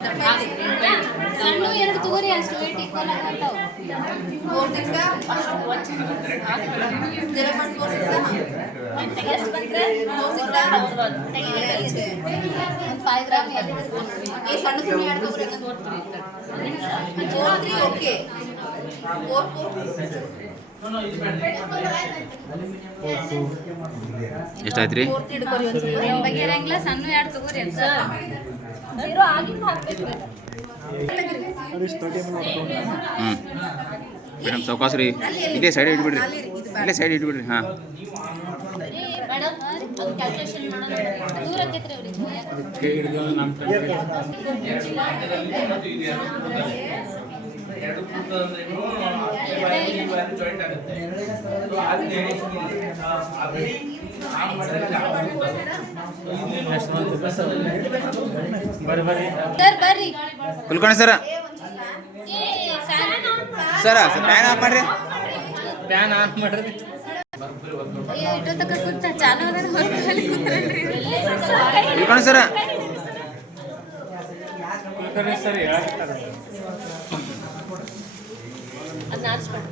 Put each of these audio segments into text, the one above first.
ಸಣ್ಣ ಎರಡು ತಗೋರಿ ಅಷ್ಟು ವೇಟ್ ಈಕ್ವಲ್ ಆಗ್ತಾವ 5 ಗ್ರಾಮ್ ಈ ಸಣ್ಣ ಸುಮ್ಮನೆ ಎರಡು ತಗೋರಿ 4 3 ಓಕೆ 4 ಎಷ್ಟಾಯ್ತ್ರಿ? ಬಗ್ಗೆ ಇರಂಗಿಲ್ಲ ಸಣ್ಣ ಎರಡು ತಗೋರಿ ಅಂತ ಜೀರೋ ಆಗಿಂದ ಹಾಕ್ಬೇಕ್ರಿ ಮೇಡಮ್ ಸಾವಕಾಶ ರೀ, ಇದೇ ಸೈಡ್ ಇಟ್ಬಿಡ್ರಿ, ಇಲ್ಲೇ ಸೈಡ್ ಇಟ್ಬಿಡ್ರಿ. ಹಾಂ ಮೇಡಮ್ ಅದು ಕ್ಯಾಲ್ಕುಲೇಷನ್ ಮಾಡೋಣ ದೂರ ಆಗೈತ್ರಿ ಬರ್ರಿ ಕುಲ್ಕರ್ಣಿ ಸರ ಫ್ಯಾನ್ ಆಫ್ ಮಾಡ್ರಿ. ಫ್ಯಾನ್ ಆಫ್ ಮಾಡ್ರಿ. ಇಟ್ಟು ತಕ ಕೂತ ಚಾಲು ಅದ ಹೊರಗಡೆ ಕೂತ್ರಿ ಕುಲ್ಕರ್ಣಿ ಸರ ಸರಿ ಅದನ್ನ ಆರಿಸ್ಬಿಡ್ರಿ.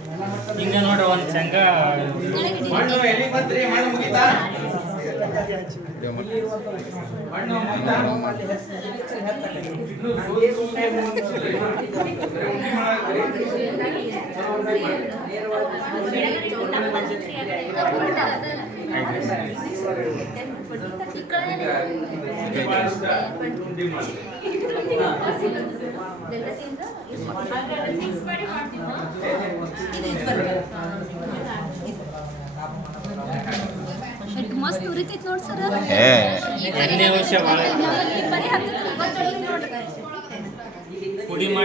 ಹಿಂಗ ನೋಡ್ರಿ ಒಂದು ಶಂಗ ಮಸ್ತ್ ಉರಿತೈತಿ ನೋಡ್ ಸರ್. ಎಣ್ಣೆ ವರ್ಷ ಭಾಳ ಬರೀ ಹತ್ತು ಪುಡಿ